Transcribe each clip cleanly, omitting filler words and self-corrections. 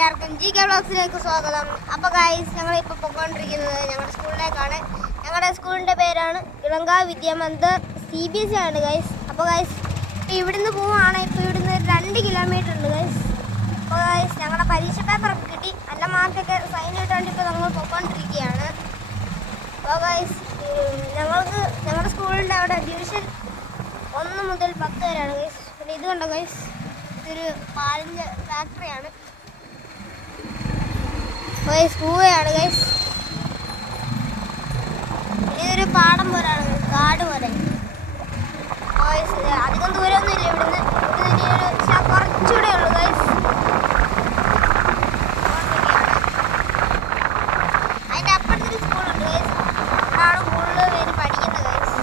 എല്ലാവർക്കും GK വ്ളോഗ്സിലേക്ക് സ്വാഗതം. അപ്പോൾ ഗൈസ്, ഞങ്ങളിപ്പോൾ പോയിക്കൊണ്ടിരിക്കുന്നത് ഞങ്ങളുടെ സ്കൂളിലേക്കാണ്. ഞങ്ങളുടെ സ്കൂളിൻ്റെ പേരാണ് ഇളങ്കാവ് വിദ്യാമന്ദിർ CBSE ആണ് ഗൈസ്. അപ്പോൾ ഗൈസ്, ഇവിടുന്ന് പോവുകയാണ്. ഇപ്പോൾ ഇവിടുന്ന് 2 കിലോമീറ്റർ ഉണ്ട് ഗൈസ്. അപ്പോൾ ഗൈസ്, ഞങ്ങളുടെ പരീക്ഷ പേപ്പറൊക്കെ കിട്ടി, നല്ല മാർക്കൊക്കെ സൈൻ കിട്ടാണ്ട് ഇപ്പോൾ നമ്മൾ പോയിക്കൊണ്ടിരിക്കുകയാണ്. അപ്പോൾ ഗൈസ്, ഞങ്ങളുടെ സ്കൂളിൻ്റെ അവിടെ ഡിവിഷൻ 1 മുതൽ 10 വരെയാണ് ഗൈസ്. പിന്നെ ഇത് കണ്ടോ ഗൈസ്, ഇതൊരു പാലിൻ്റെ ഫാക്ടറിയാണ് ഗൈസ്. പൂവയാണ് ഗൈസ്. ഇതൊരു പാടം പോലെയാണ്, കാട് പോലെ ഗൈസ്. അധികം ദൂരമൊന്നുമില്ല ഇവിടുന്ന്. കുറച്ചുകൂടെ ഉള്ളു ഗൈസ്. അതിൻ്റെ അപ്പുറത്തൊരു സ്കൂളുണ്ട് ഗൈസ്. അവിടാണ് കൂടുതൽ പേര് പഠിക്കുന്നത് ഗൈസ്.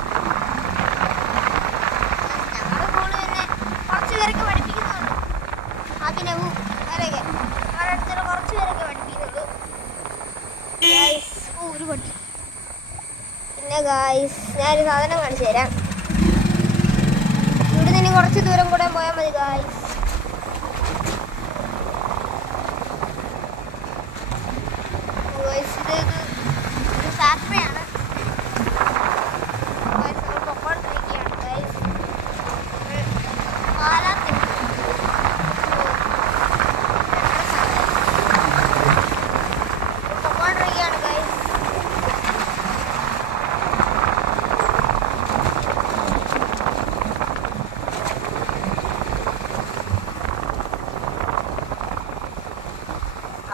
ഞങ്ങളുടെ സ്കൂളിൽ പിന്നെ കുറച്ച് പേരൊക്കെ പഠിപ്പിക്കുന്നുണ്ട്. അഭിനവും അവരൊക്കെ ഞങ്ങളുടെ അടുത്തുള്ള കുറച്ച് പേരൊക്കെ പഠിപ്പിക്കുന്നുണ്ട് ഗൈസ്. ഒരു പട്ടി. പിന്നെ ഗൈസ്, ഞാനൊരു സാധനം കാണിച്ചു തരാം. ഇവിടെ നിന്ന് കുറച്ച് ദൂരം കൂടെ പോയാൽ മതി ഗൈസ്. ഇത് ഫാക്ടറിയാണ് ഗൈസ്. നമ്മൾ പൊക്കോണ്ടിരിക്കുകയാണ് ഗൈസ്. പാലാത്തിൽ പൊക്കോണ്ടിരിക്കുകയാണ് ഗൈസ്.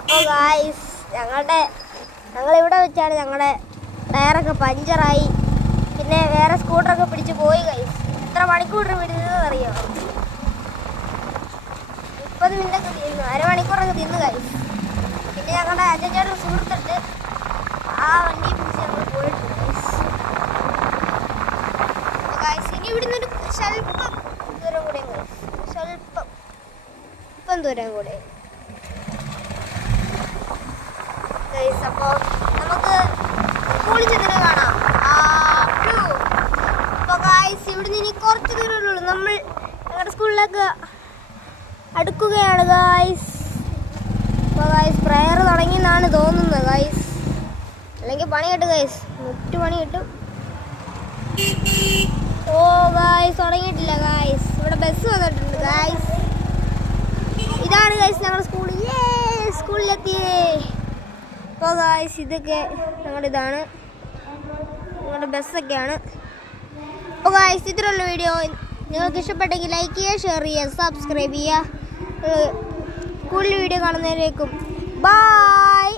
അപ്പോൾ ഗൈസ്, ഞങ്ങളിവിടെ വെച്ചാണ് ഞങ്ങളുടെ ടയറൊക്കെ പഞ്ചറായി. പിന്നെ വേറെ സ്കൂട്ടറൊക്കെ പിടിച്ച് പോയി ഗൈസ്. എത്ര മണിക്കൂർ വിടുന്നത് അറിയാമോ? 30 മിനിറ്റൊക്കെ തിന്നു, അരമണിക്കൂറൊക്കെ തിന്നു ഗൈസ്. പിന്നെ ഞങ്ങളുടെ അച്ഛൻ്റെ സുഹൃത്തുണ്ട്, ആ വണ്ടി പിടിച്ച് ഞങ്ങൾ പോയിട്ടുണ്ട് ഗൈസ്. അപ്പോൾ ഗൈസ്, ഇനി ഇവിടുന്ന് ഒരു സ്വല്പം ദൂരം കൂടെ ഗൈസ്. സ്വല്പം ദൂരം കൂടെ ഗൈസ്. അപ്പോൾ നമുക്ക് സ്കൂളിൽ ചെന്നിട്ട് കാണാം. അപ്പോൾ ഗൈസ്, ഇവിടുന്ന് ഇനി കുറച്ച് ദൂരമുള്ളൂ. നമ്മൾ ഞങ്ങളുടെ സ്കൂളിലേക്ക് അടുക്കുകയാണ് ഗൈസ്. അപ്പോൾ ഗൈസ്, പ്രയർ തുടങ്ങിയെന്നാണ് തോന്നുന്നത് ഗൈസ്. അല്ലെങ്കിൽ പണി കിട്ടും ഗൈസ്, മുറ്റ് പണി കിട്ടും. ഓ ഗൈസ്, തുടങ്ങിയിട്ടില്ല ഗൈസ്. ഇവിടെ ബസ് വന്നിട്ടുണ്ട് ഗൈസ്. ഇതാണ് ഗൈസ് ഞങ്ങളുടെ സ്കൂൾ. സ്കൂളിലെത്തിയേ. അപ്പോൾ ഗൈസ്, ഇതൊക്കെ ഞങ്ങളുടെ ഇതാണ്, ഞങ്ങളുടെ ബസ്സൊക്കെയാണ്. അപ്പോൾ ഗൈസ്, ഇത്രയുള്ള വീഡിയോ നിങ്ങൾക്ക് ഇഷ്ടപ്പെട്ടെങ്കിൽ ലൈക്ക് ചെയ്യുക, ഷെയർ ചെയ്യുക, സബ്സ്ക്രൈബ് ചെയ്യുക. കൂടുതൽ വീഡിയോ കാണുന്നതിലേക്കും ബൈ.